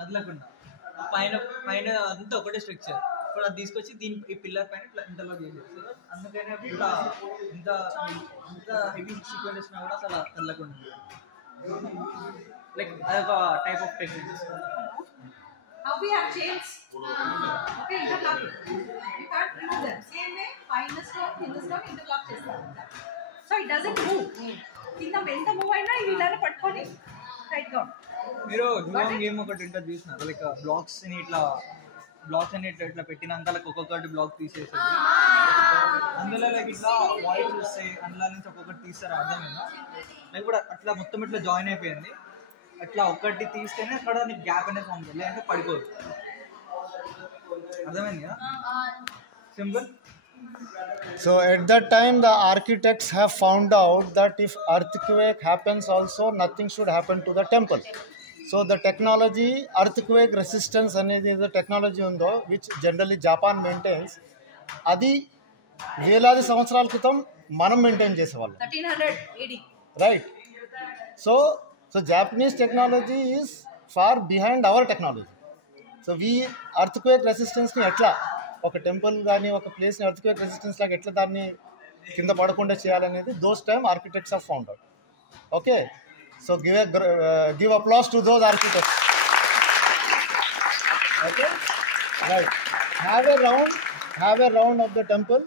కదలకుండా పైన పైన అంతా ఒకటే స్ట్రక్చర్. ఇప్పుడు అది తీసుకొచ్చి ఈ పిల్లర్ పైన ఇట్లా ఇంతలో చేసేది. అందుకనే ఇట్లా ఇంత హెవీ సీక్వెన్స్ వచ్చినా కూడా అసలు కదలకుండా లైక్ అదొక type of technique. How we have changed. Okay, interlock. You can't remove them. Same way, finest stone, interlock chestam. So it doesn't move. Kinda enta move aina ఇది ఇలా పట్టుకొని రైట్ గా. మీరు డ్రాయింగ్ గేమ్ ఒకటి inter చూసినారు, like blocks ని ఇట్లా ఇట్లా పెట్టినాక ఒక్కొక్కటి బ్లాక్ తీసేసేది. అందులో లైక్ ఇట్లా వాయిస్ వస్తే అందులో నుంచి ఒక్కొక్కటి తీస్తారు. అర్థమైందా? లైక్ కూడా అట్లా మొత్తం ఇట్లా జాయిన్ అయిపోయింది. అట్లా ఒక్కటి తీస్తేనే అక్కడ నీకు గ్యాప్ అనేది ఫామ్ అవుతుంది, లేదంటే పడిపోదు. అర్థమైంది కదా? Simple. So at that time the architects have found out that if earthquake happens also nothing should happen to the temple. So the technology earthquake resistance అనేది the technology ఉందో which generally Japan maintains, అది వేలాది సంవత్సరాల క్రితం మనం maintain చేసేవాళ్ళం. 1300 AD. Right. So Japanese technology is far behind our technology. So we earthquake resistance ని ఎట్లా ఒక టెంపుల్ కానీ ఒక ప్లేస్ని ఎర్త్క్వేక్ రెసిస్టెన్స్ లాగా ఎట్లా దాన్ని కింద పడకుండా చేయాలనేది those time architects of found out. Okay, so give applause to those architects. Okay, right. Have a round of the temple.